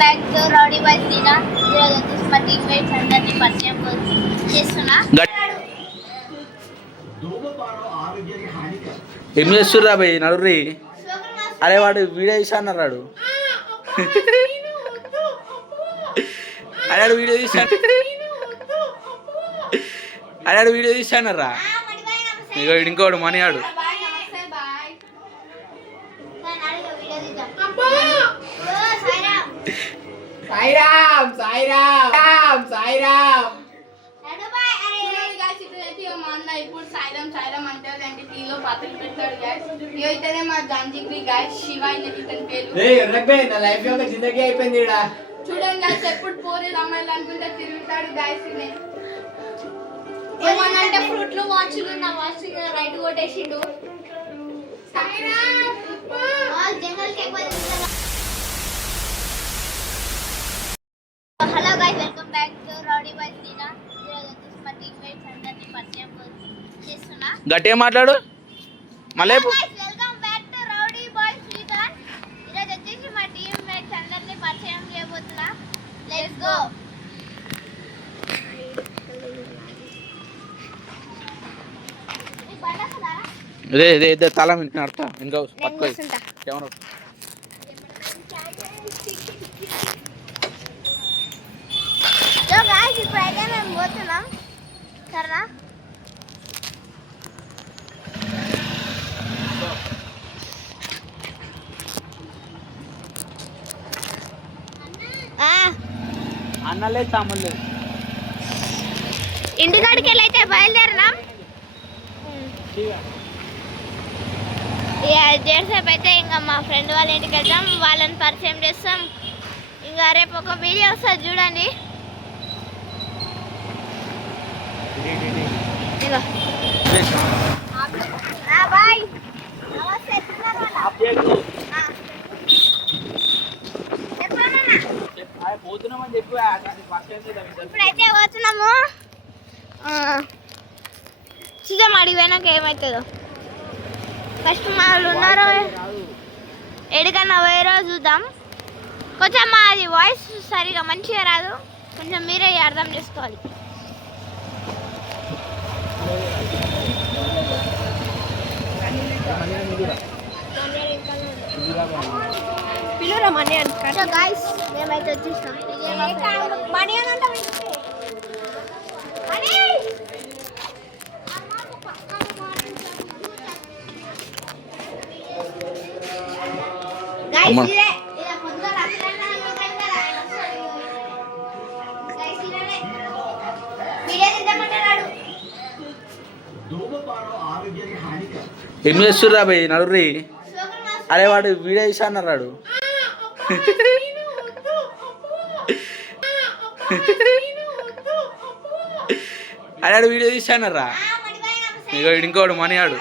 Back to rowdy boys దినా. ఈరోజు వచ్చేసి మా టీమ్మేట్స్ అందరినీ పరిచయం చేస్తున్నా. ఏం చేస్తుర్రా భయ్ నడుర్రి. అరే వాడు వీడియో తీసా అన్నాడు. అడాడు వీడియో తీసా అడాడు వీడియో తీసా అన్నారా. ఇగో ఇంకోడు మనీ ఆడు. సాయిరామ్ సాయిరామ్ సాయిరామ్. మా అన్న ఇప్పుడు సాయిరామ్ సాయిరామ్ అంటారు అంటే టీలో పాత్రలు పెడతాడు గాయస్. ఇవైతేనే మా గాంజీకి గాయస్ శివ ఇతని పేరు. నా లైఫ్ యొక్క జిందగీ అయిపోయింది. చూడండి గాయస్ ఎప్పుడు పోరేది అమ్మాయిలు అనుకుంటే తిరుగుతాడు గాయస్. ఏమన్నంటే ఫ్రూట్లు వాచ్లు నా వాచ్ రైట్ కొట్టేసిండు. Hello guys, welcome back to rowdy boys దినా. ఈరోజు వచ్చేసి మా టీమ్మేట్స్ అందరినీ పరిచయం చేస్తున్నా. గట్టిగా మాట్లాడు మళ్ళీ. Welcome back to rowdy boys దినా. ఈరోజు వచ్చేసి మా టీమ్మేట్స్ అందరినీ పరిచయం చేయబోతున్నా. Let's go. ఇదే ఇదే ఇదే తల అర్థం ఇంకా పట్టుకో కెమెరా. సో గాయ్స్ ఇప్పుడైతే మేము పోతున్నాం సరేనా. అన్నలే తమ్ముళ్ళు ఇంటికాడికి వెళ్ళి అయితే బయలుదేరినాం. జేసేపు అయితే ఇంకా మా ఫ్రెండ్ వాళ్ళ ఇంటికి వెళ్తాం, వాళ్ళని పరిచయం చేస్తాం. ఇంకా రేపు ఒక వీడియో వస్తుంది చూడండి. బాయ్. ఇప్పుడైతే పోతున్నాము. చూద్దాం అడిగి పోయినాక ఏమవుతుందో. ఫస్ట్ మా వాళ్ళు ఉన్నారో ఎడికన్నా పోయారో చూద్దాం. కొంచెం మాది వాయిస్ సరిగా మంచిగా రాదు, కొంచెం మీరే అర్థం చేసుకోవాలి. సో గైస్ మేమైతే వచ్చేసినాం. మనీ అని అంటే ఏం చేస్తుర్రా భయ్ నడుర్రి. అరే వాడు వీడియో తీసా అన్నాడు. అడాడు వీడియో తీసా అన్నారా. ఇగో ఇంకోడు మనీ ఆడు.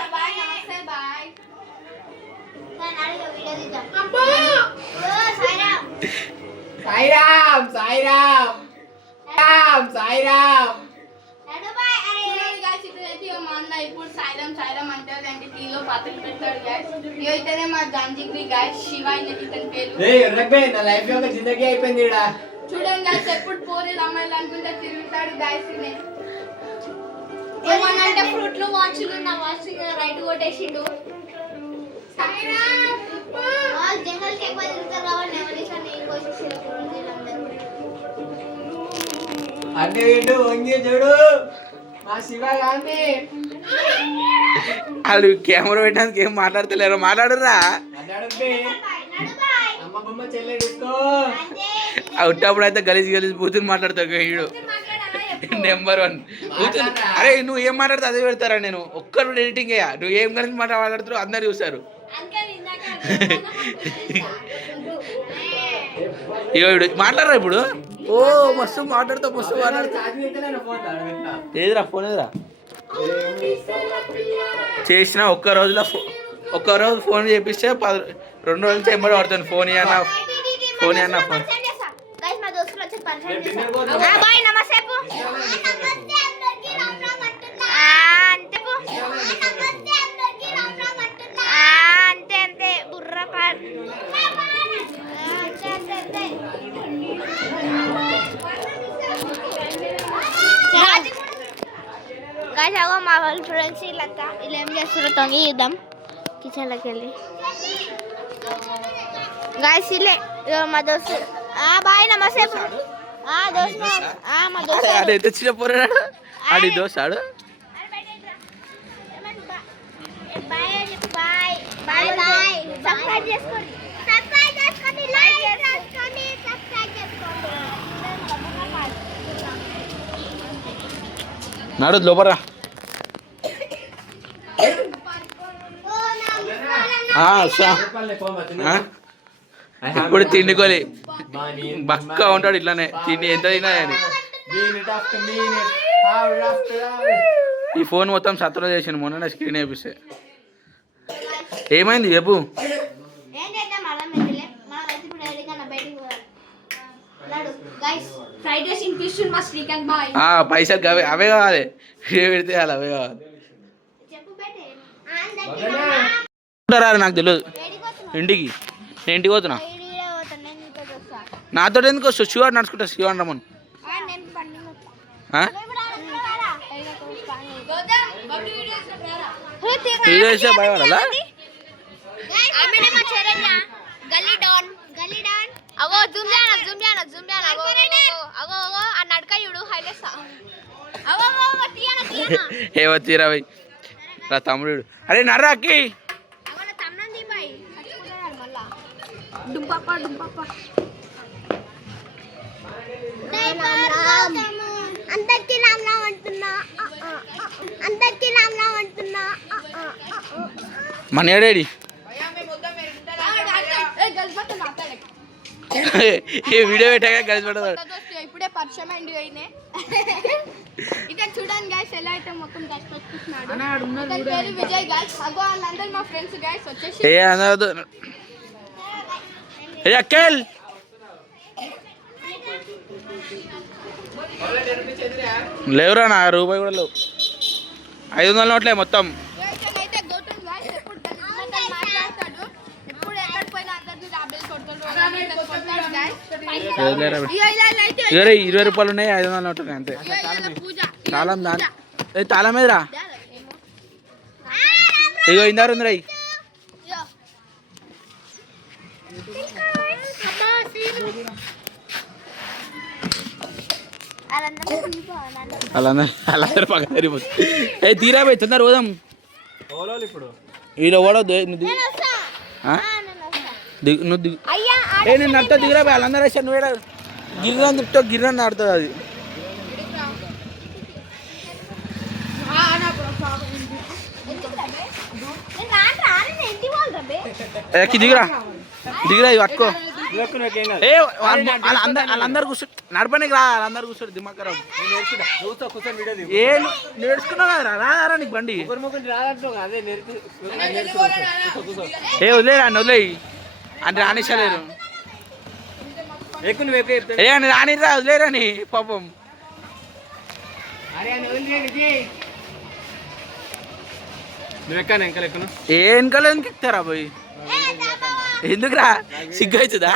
సాయిరామ్ సాయిరామ్ సాయిరామ్. మా అన్న ఇప్పుడు సాయిరామ్ సాయిరామ్ అంటారు అంటే టీలో పాత్రలు పెడతాడు గాయస్. ఇవైతేనే మా గాంజీకి గాయస్ శివ ఇతని పేరు. నా లైఫ్ యొక్క జిందగీ అయిపోయింది. చూడండి గాయస్ ఎప్పుడు పోరేది అమ్మాయిలు అనుకుంటే తిరుగుతాడు గాయస్. ఏమన్నంటే ఫ్రూట్లు వాచ్లు నా వాచ్ రైట్ కొట్టేసిండు. అంటే ఏంటో వంగి చూడు మా శివ గాంధీ. వాళ్ళు కెమెరా పెట్టడానికి ఏం మాట్లాడతలేరు. మాట్లాడురా. అమ్మ బొమ్మ చెల్లె తీసుకో. ఉట్టప్పుడు అయితే గలీజ్ గలీజ్ బూతులు మాట్లాడతావు వీడు నెంబర్ 1 బూతులు. అరే నువ్వు ఏం మాట్లాడితే అదే పెడతారా. నేను ఒక్కరు ఎడిటింగ్ అయ్యా. నువ్వు ఏం కలిసి మాట్లాడుతావు అందరు చూస్తారు. ఇగో మాట్లాడరా ఇప్పుడు. ఓ మస్తు మాట్లాడుతావు మస్తు మాట్లాడుతా. ఏదిరా ఫోన్ ఏదిరా చేసిన ఒక్క రోజు ఫోన్ చేపిస్తే 2 రోజులు చెంబడి పడుతుంది. ఫోన్ ఇవ్వన్నా ఫోన్ ఇవ్వన్నా ఫోన్. అంతే అంతే బుర్ర కాసాగో మా వాళ్ళ ఫ్రెండ్స్ వీళ్ళంతా వీళ్ళు ఏం చేస్తారో తొంగి చూద్దాం కిచెన్లోకి వెళ్ళి. గాయస్ ఇల్లే మా దోస్తు. బాయ్ నమస్తే. దోస్తు మా దోస్తు అదే తెచ్చిన పోరాడు ఆడి దోస్తాడు. Bye bye bye. సబ్స్క్రైబ్ చేసుకోండి, సబ్స్క్రైబ్ చేసుకోండి, లైక్ చేసుకోండి, సబ్స్క్రైబ్ చేసుకోండి. నాడు లోపరా. ఇప్పుడు తిండికోలి బక్క ఉంటాడు ఇట్లానే తిండి ఎంత తిన్నా అని. ఈ ఫోన్ మొత్తం సత్తులో చేసాను మొన్న స్క్రీన్ వేపిస్తే. ఏమైంది చెప్పు. పైసలు అవే కావాలి, పెడితే అవే కావాలి. నాకు తెలియదు ఇంటికి. నేను ఇంటికి పోతున్నా. నాతో ఎందుకు వస్తావు? శివాడు నడుచుకుంటా. శివాడు రమ్మను. వీడియో భయపడాలా? ఏవో తీరా భయ్ రా తమ్ముడు. అరే నర్రా అక్కి. మన ఏడేడి వీడియో పెట్టాక కలిసి పెడతాడు. ఇప్పుడే పరిచయం అయింది అయినే. ఇక చూడండి గైస్ ఎలా అయితే మొత్తం కష్టపడుతున్నాడు. విజయ్ గైస్ అగో వాళ్ళందరూ మా ఫ్రెండ్స్ గైస్ వచ్చేసి. ఏ అనదు ఏ అక్కేల్. లేవురా నా రూపాయి కూడా లేవు. 500 నోట్లే మొత్తం. ఇరవై 20 రూపాయలు ఉన్నాయి, 500 నోట్లు ఉన్నాయి అంతే. తాళం తాళం మీదరా. ఇగో ఇందారు ఉంది రై. వాళ్ళందరూ పక్కన సరిపోతుంది. ఏ తీరా పోయి తొందర పోదాం. వీళ్ళు ఓడవద్దు. నువ్వు దిగు. ఏ నేను నడుతా దిగురా పోయి. వాళ్ళందరూ వేసాను. నువ్వు ఏడా గిర్రని తిప్పుతావు. గిర్రని ఆడుతుంది అది. దిగురా దిగురా ఇవి పట్టుకో. ఏ వాళ్ళందరూ కూర్చో. నడపనికి రా. వాళ్ళందరూ కూర్చోడు. దిమాకరా. ఏ నేర్చుకున్నావు కదా రారా నీకు బండి. ఏ వదిలేరా వదిలేయి అంటే రానిస్తలేరు. ఏ అని రానిరా వదిలేరా నీ పాపం. ఏ వెనకాల ఎందుకు ఎక్కుతారా పోయి? ఎందుకురా సిగ్గు అవుతుందా?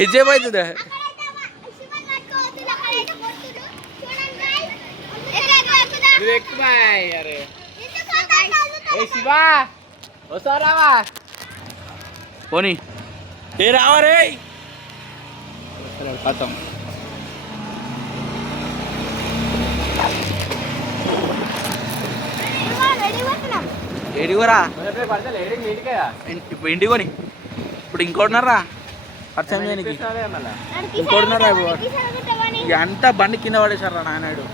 ఎంతసేపు అవుతుందా? పోనీ ఏ రావా రే. ఖతం. ఏడిగోరా ఇప్పుడు ఇంటికొని. ఇప్పుడు ఇంకోటినారా పరిచయం చేయడానికి. ఇంకోటినారా అంతా బండి కింద పడేశారా నాయనాడు.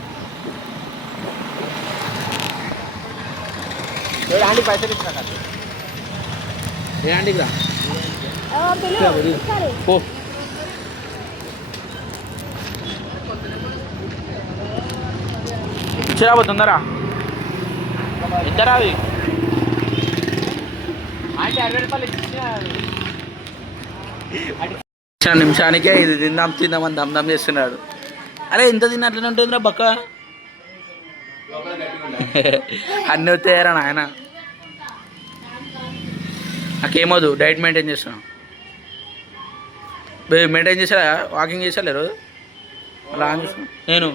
పైసలు ఇచ్చినా ఏ ఆంటీకి రా పో. ఇచ్చిరాబో తొందరా. ఇద్దరా అవి 2 నిమిషానికే ఇది తిందామని దమ్దం చేస్తున్నాడు. అరే ఎంత తిన్నట్లనే ఉంటుందిరా బక్క. అన్నీ వస్తాయరా నాయన. నాకేమోదు డైట్ మెయింటైన్ చేస్తున్నాను. మెయింటైన్ చేసా వాకింగ్ చేసలేరు అలా నేను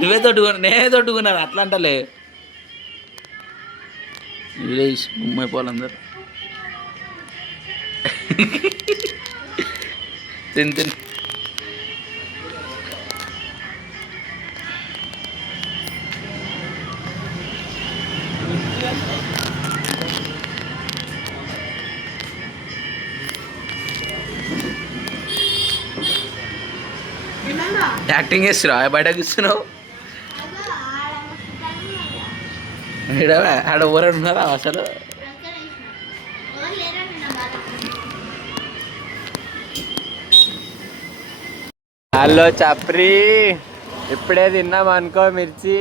నువ్వే తొట్టుకున్నా నేనే తొట్టుకున్నాను అట్లా అంటలే విలేజ్ గుమ్మైపోవాలందరూ తిని యాక్టింగ్ చేస్తున్నావు బయటకు ఇస్తున్నావు ఆడ ఊరడు ఉన్నారా అసలు హలో చప్రి ఇప్పుడే తిన్నాం అనుకో మిర్చి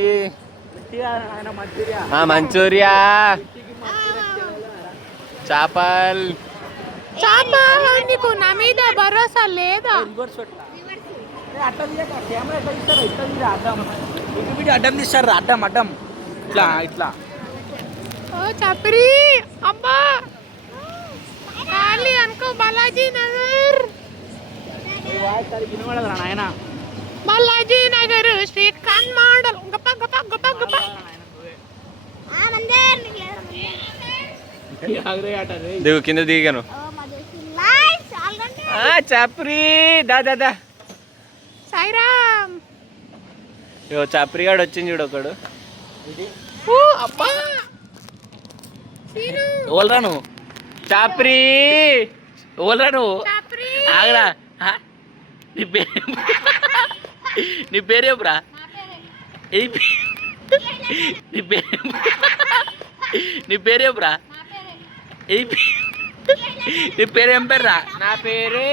మంచూరియా చేపల్ నీకు నా మీద భరోసా లేదా అడ్డం తీస్తారు అడ్డం అడ్డం ఇట్లా ఇట్లా చప్రి అబ్బా ఖాళీ అనుకో బాలాజీ నగర్ నాయన బాలాజీ నగర్ స్ట్రీట్ కాన్ మోడల్ గప్ప గప్ప గప్ప గప్ప దిగు కింద దిగాను చప్రి దా సాయిరామ్ ఇగో చప్రి గాడు వచ్చింది చూడు ఒకడు అబ్బా ఓల్రా నువ్వు చాప్రి ఓల్రా నువ్వు చప్రి ఆగరా నీ పేరు నీ పేరేపురా నీ పేరేపురా నీ పేరేం పేర్రా నా పేరే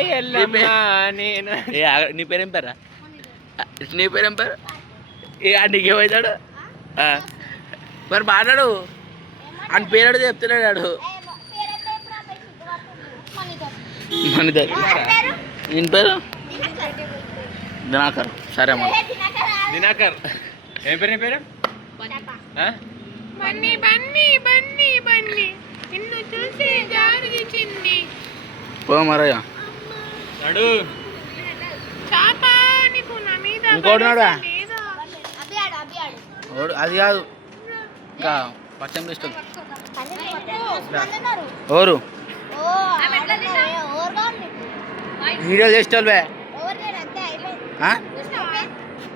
నేను నీ పేరేం పేర్రా నీ పేరేం పేరు నీకేమవుతాడు మరి మాట్లాడు అని పేరు చెప్తున్నాడు మనిద్దరు నేను పేరు దినాకర్ సరే అమ్మ దినాకర్ ఏం పేరు నీ పేరు బన్నీ బన్నీ బన్నీ బన్నీ నిన్ను చూసి జారి చిన్ని పో మరయ్య నడు చాప నీకు నా మీద ఇంకోటి నాడా? లేదా అది కాదు ఇంకా పచ్చం ఇష్టం ఎవరు వీడియో చేసేవాళ్ళే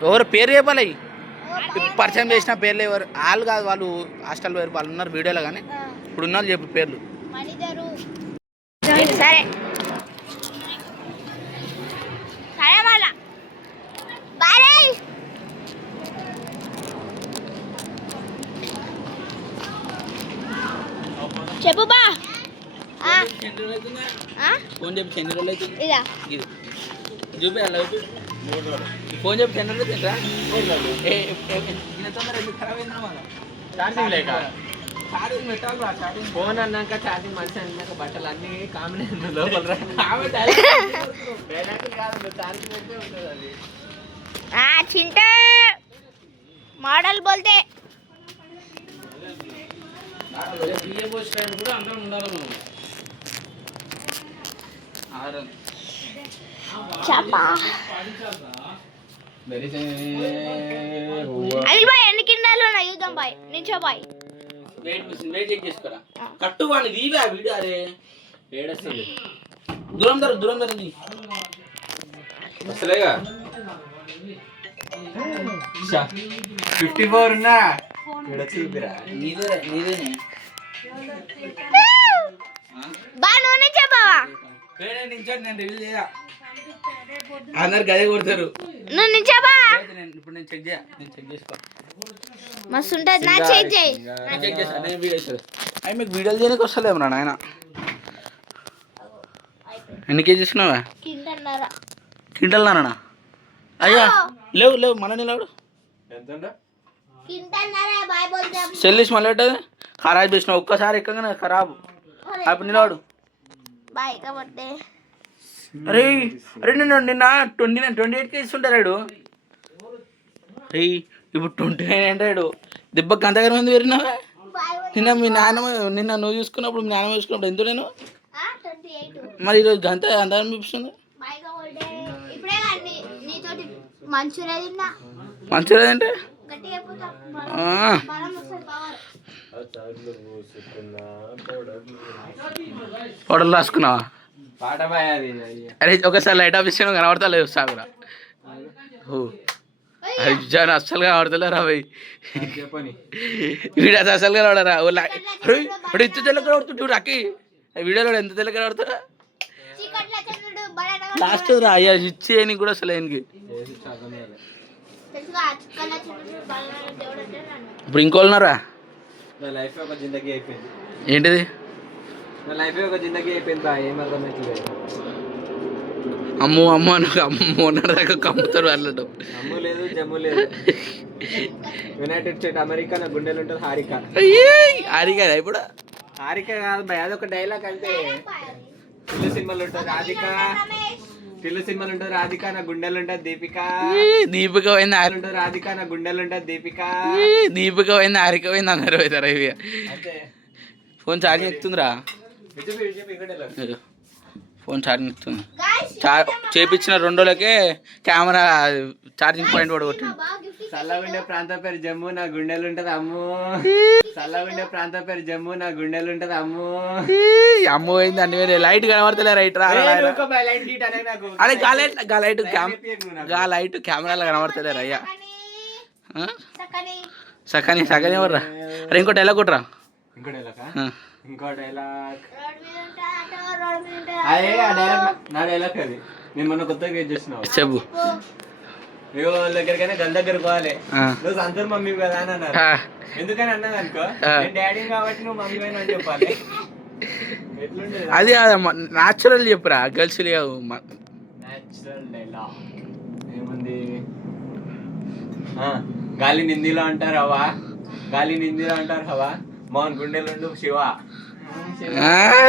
ఎవరు పేరు చెప్పాలి పరిచయం చేసిన పేర్లు ఎవరు వాళ్ళు కాదు వాళ్ళు హాస్టల్ పేరు వాళ్ళు ఉన్నారు వీడియోలో కానీ ఇప్పుడు ఉన్నారు చెప్పు పేర్లు సరే సరే వాళ్ళ బాయ్ చెప్పు బా ఫోన్ చెప్పి చెన్ని రోజులు అవుతుంది ఇదా ఇది చూపి అలా ఫోన్ చెప్పి చెన్ని రోజులు తింటా ఖరాబ్ అయిందా మళ్ళీ ఛార్జింగ్ లేక ఛార్జింగ్ పెట్టాలి రా ఛార్జింగ్ ఫోన్ అన్నాక ఛార్జింగ్ మంచి అన్నాక బట్టలు అన్ని కాంబినేషన్ లోపల ఛార్జింగ్ పెడితే ఉంటుంది అది చింటే మోడల్ బోల్తే కూడా అందరం ఉండాలి మనం చాపా అనిల్ బాయ్ ఎన్ని కిందాలు ఉన్నాయి చూద్దాం బాయ్ నించో బాయ్ వెయిట్ చెక్ చేసుకోరా కట్టు వాడిని దీవే వీడియో అరే ఏడస్తుంది దూరం ధరండి అసలేగా 54 ఉన్నా ఇక్కడ చూపిరా నీదేనే బా నువ్వు నించో బావా నేను రివ్యూ చేయ అందరు గదే కొడతారు నువ్వు నించో బా ఇప్పుడు నేను చెక్ చేసుకో మస్తు ఉంటుంది నా చెక్ చేయి చెక్ చేస్తాను నేను వీడియో చేస్తాను అవి మీకు వీడియోలు చేయడానికి వస్తలేము రా నాయన ఎన్ని కేజీస్ ఉన్నావా కిందన్నారా క్వింటల్ నాన్న అయ్యా లేవు మన నిలవడు ఎంత కిందన్నారా బాయ్ బోల్తే సెల్లిస్ మళ్ళీ ఖరాబ్ చేసిన ఒక్కసారి ఎక్కగానే ఖరాబ్ అప్పుడు నిలవడు బాయ్ కాబట్టి అరే నిన్న 28 కేజీస్ ఉంటాడు రే ఇప్పుడు 29 అంటాడు దెబ్బకి అంతగానే మంది పెరిగినావా నిన్న మీ నాన్నమ్మ నిన్న నువ్వు చూసుకున్నప్పుడు మీ నాన్నమ్మ చూసుకున్నప్పుడు ఎంత నేను 28 మరి ఈరోజు అంతగానే చూపిస్తుంది బాయ్ కాబట్టి ఇప్పుడే నీతోటి మంచూరియా తిన్నా మంచిగా అంటే గట్టిగా అయిపోతా ఆ, బలం వస్తుంది పవర్ పౌడర్లు రాసుకున్నావా? పాట పాయాది అరే ఒకసారి లైట్ ఆఫ్ ఇచ్చాను కనబడతా లేదు సాగురా. ఓ అది జాను అస్సలు కనబడతలేరా భయ్. చెప్పని వీడియో అసలు కనబడరా. ఇప్పుడు ఇంత తెల్ల కనబడుతుంటు అక్కి వీడియోలో ఎంత తెల్ల కనబడతారా? చీకట్లో చంద్రుడు బలం లాస్ట్ రా అయ్యా ఇచ్చేయని కూడా అసలు ఆయనకి. తెలుసుగా చిక్కల్లో చంద్రుడు బలం దేవుడు అంటే నన్ను ఇప్పుడు ఇంకోళ్ళన్నారా? నా లైఫ్ ఒక జిందగీ అయిపోయింది. ఏంటిది? నా లైఫ్ ఒక జిందగీ అయిపోయింది బా, ఏం అర్థమవుతుంది. అమ్మో అమ్మ నాకు అమ్మో దాకా కమ్ముతారు అట్లటం. అమ్ము లేదు జమ్ము లేదు. యునైటెడ్ స్టేట్ అమెరికా నా గుండెలు ఉంటుంది హారిక. అడిగా ఇప్పుడు హారిక కాదు భయ్, అదొక డైలాగ్ అంతే. పిల్ల సినిమాలు ఉంటుంది రాధిక, పిల్ల సినిమాలు ఉంటుంది రాధిక నా గుండెలు ఉంటుంది దీపిక. దీపిక పోయింది ఉంటుంది రాధిక నా గుండెలు ఉంటుంది దీపిక. దీపిక పోయింది ఆరిక పోయింది అందరు పోతారు ఇవి. అంతే. ఫోన్ ఛార్జింగ్ ఎక్కుతుందిరా. ఇక్కడ ఫోన్ ఛార్జింగ్ ఎక్కుతుంది. గాయ్స్ చేపించిన 2 రోజులకే కెమెరా ఛార్జింగ్ పాయింట్ కూడా కొట్టింది. బాగా గిఫ్ట్ చల్లగుండే ప్రాంతం పేరు జమ్ము నా గుండెలు ఉంటది అమ్ము. చల్లగుండే ప్రాంతం పేరు జమ్ము నా గుండెలు ఉంటది అమ్ము. అమ్మ పోయింది అన్ని వేరే లైట్ కనబడతలే రైట్ రా. అరే గా లైట్ కెమెరాలో కనబడతలేరు అయ్యా. సకని సకాని సకాని ఎవర్రా? అరే ఇంకో డైలాగ్ కొట్టరా. ఇంకో డైలాగ్ ఆ. ఇంకో డైలాగ్ రోడ్ మీద ఉంటా రోడ్ మీద ఉంటా అదే ఆ డైలాగ్ నా డైలాగ్ అది. నేను మొన్న కొత్తగా గెట్ చేసినావు. చెప్పు. ఇగో వాళ్ళ దగ్గరికైనా గన్ దగ్గర పోవాలి. ఆ. నువ్వు సంతూర్ మమ్మీ కదా అని అన్నారు. ఆ. ఎందుకని అన్నది అనుకో, ఆ. నేను డాడీ కాబట్టి నువ్వు మమ్మీ అని అని చెప్పాలి. ఎట్లుండేది అది న్యాచురల్ చెప్పురా గర్ల్స్ లేవు. న్యాచురల్ డైలాగ్ ఏముంది? గాలి నిందిలో అంటారు హవా, గాలి నిందిలో అంటారు హవా, మోహన్ గుండెలుండు శివ.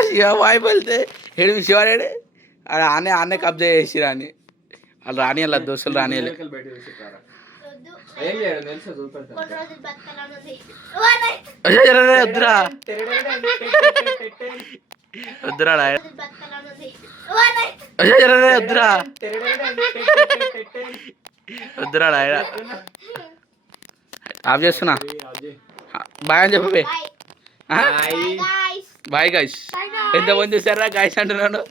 శివ వాయిపు వెళ్తే ఏడు శివాడు ఆనే ఆనే కబ్జా చేసిరా అని వాళ్ళు రాని వాళ్ళ దోస్తులు రాని బయట తీసుకురా. ఏం చేయడం తెలుసా చూపెడతా. కొన్ని రోజులు బతకాలని ఉంది వద్దురా వద్దురా బతకాలని ఉంది వద్దురా వద్దురా ఆఫ్ చేస్తున్నా. బాయ్ అని చెప్పు. Bye guys bye guys. ఎంతమంది చూసారా గాయ్స్ అంటున్నాను.